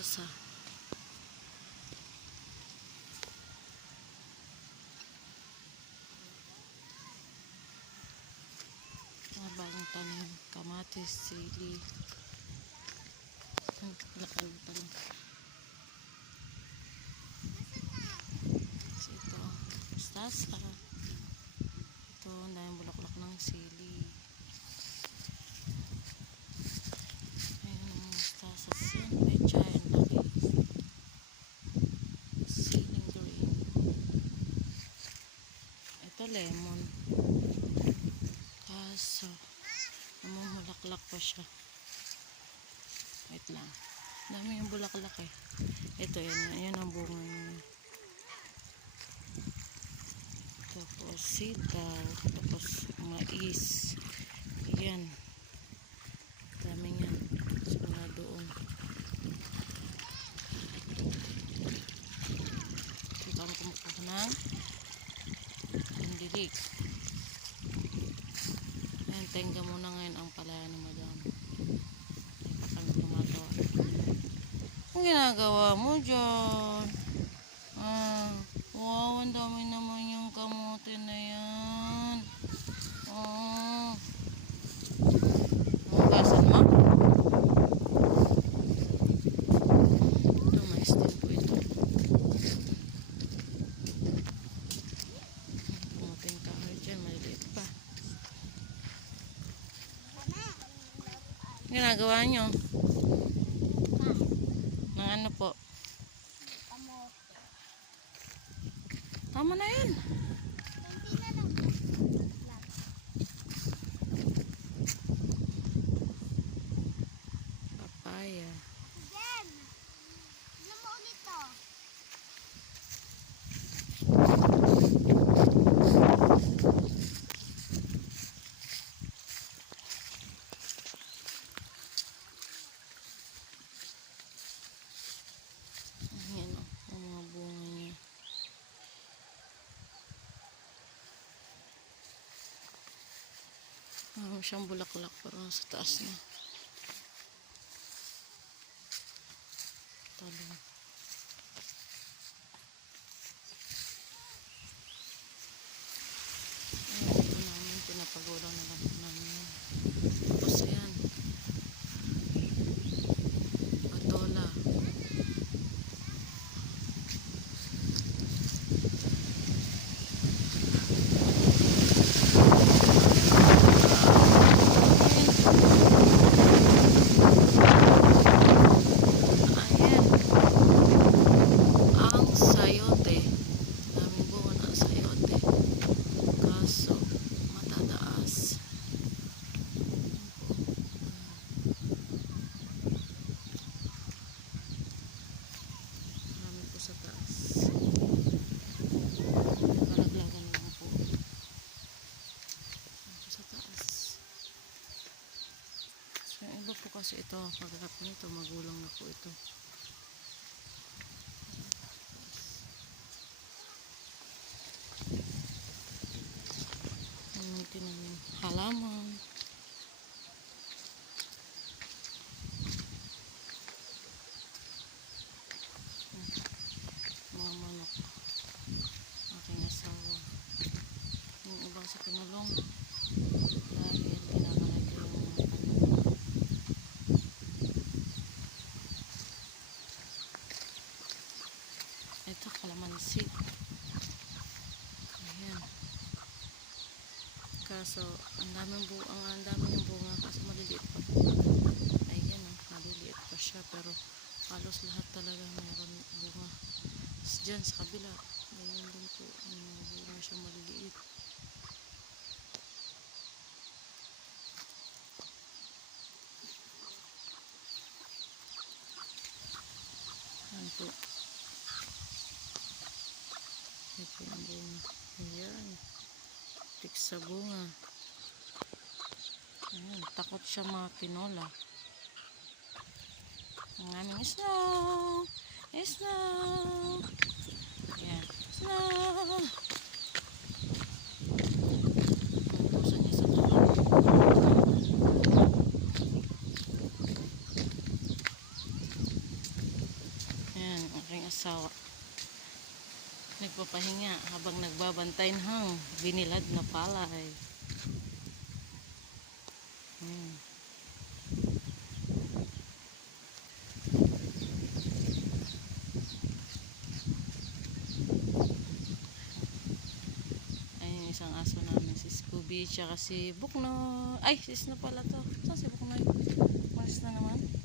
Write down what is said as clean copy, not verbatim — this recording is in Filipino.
mustasa. Mga bagong tanim, kamatis, sili. Laki ng tanim. Ito, mustasa. Ito, ang daming bulaklak ng sili. Ayan ang mustasa. May giant laki. Siling green. Ito, lemon. Kaso, namumulaklak pa siya. Wait lang. Dami yung bulaklak eh. Ito, yan ang bunga niya. Tapos sitaw, tapos mais. Yan. Dami yan. Simula doon. Kita mo kumukuha ng dilig. Ayan, tenga muna ngayon ang palaya ni madam. Hindi pa kami gumagawa. Ang ginagawa mo dyan? Wow, ang dami naman yung kamote na yan. Hugasan mo? Ito, mais din po ito. Kamoting kahoy dyan, maliliit pa. Ginagawa nyo? Ng ano po? Tama na yan. Papaya. Jen, alam mo ulit to. Ayan o, ang mga bunga niya. Meron siyang bulaklak parang sa taas na. Talong. Ayan, ito namin, pinapagulang na lang namin. Tapos ayan. Patola. Sa taas. Paraglagan lang po. Sa taas. So, yung iba po kasi ito, pagkakapon ito, magulang na po ito. Ang tinanim halaman. Mga manok. Aking asawa. Yung ibang sa pinulong. Dahil kailangan natin yung mga kanina. Ito, kalamansi. Ayan. Kaso, ang daming bunga kasi maliliit pa po. Ayan, maliliit pa siya pero halos lahat talaga mayroon bunga. Diyan sa kabila, ganyan din po, may mga bunga siya maliliit. Ayan po. Ito yung bunga. Ayan. Tik sa bunga. Ayan, takot siya makinola. Ang aming snow! Snow! Ayan, snow! Ang pusa niya sa tulog. Nagpapahinga habang nagbabantay ng binilad na palay. Hmm. Ayun yung isang aso namin, si Scooby, tsaka si Buknoy. Ay, si Snow pala to. Saan si Buknoy? Malis na naman.